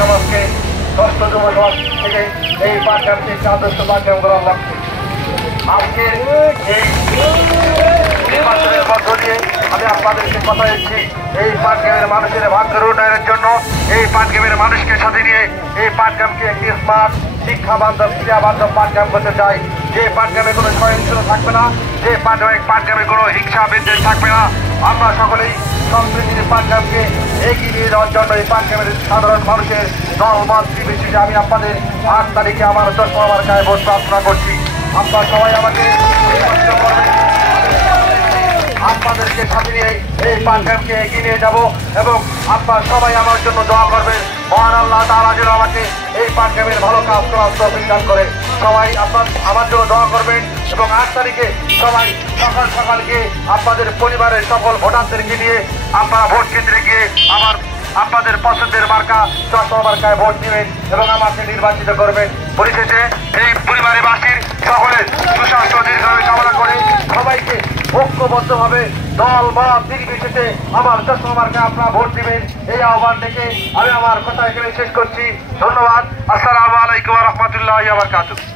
সমাজকে ষষ্ঠ যুব সমাজ থেকে এই পাঠ ক্যাম্পটি একটি আদর্শ পাঠ ক্যাম্প করার লক্ষ্যে আজকের এই নির্বাচনের মধ্য দিয়ে আমি আপনাদেরকে কথা দিচ্ছি এই পাঠ ক্যাম্পের মানুষের ভাগ্যের উন্নয়নের জন্য এই পাঠ ক্যাম্পের মানুষকে সাথে নিয়ে এই পাঠ ক্যাম্পকে একটি স্মার্ট শিক্ষা বান্ধব ক্রিয়া বান্ধব পাঠ ক্যাম্প করতে চাই। যে পাঠ ক্যাম্পে কোনো সহিংসতা থাকবে না, যে পাঠ ক্যাম্পে কোনো হিংসা বিদ্বেষ থাকবে না। আমরা সকলেই সম্প্রীতির পাঠ ক্যাম্পকে এগিয়ে নিয়ে যাওয়ার জন্য এই পাঠ ক্যাম্পের সাধারণ মানুষের দলমত নির্বিশেষে আমি আপনাদের 8 তারিখে আমার 10 মার্কায় ভোট প্রার্থনা করছি। আপনারা সবাই আমাকে আপনাদেরকে সাথে নিয়ে এই পাঠ ক্যাম্পকে এগিয়ে নিয়ে যাবো এবং আপনারা সবাই আমার জন্য দোয়া করবেন। মহান আল্লাহ তাআলা যেন আমাকে এই পাঠ ক্যাম্পের ভালো কাজ করার তৌফিক দান করে। সবাই আপনার আমার জন্য দোয়া করবেন এবং 8 তারিখে সবাই সকাল সকাল গিয়ে আপনাদের পরিবারের সকল ভোটারদেরকে নিয়ে আপনারা ভোট কেন্দ্রে গিয়ে আপনাদের পছন্দের মার্কা 10 মার্কায় ভোট দিবেন এবং আমাকে নির্বাচিত করবেন। পরিশেষে এই পরিবারবাসীর সকলের সুস্বাস্থ্য দীর্ঘায়ু কামনা করে সবাইকে ঐক্যবদ্ধভাবে দল মত নির্বিশেষে আমার 10 মার্কায় আপনারা ভোট দিবেন এই আহ্বান থেকে আমি আমার কথা এখানে শেষ করছি। ধন্যবাদ। আসসালামু আলাইকুম ওয়া রাহমাতুল্লাহি ওয়া বারাকাতুহু।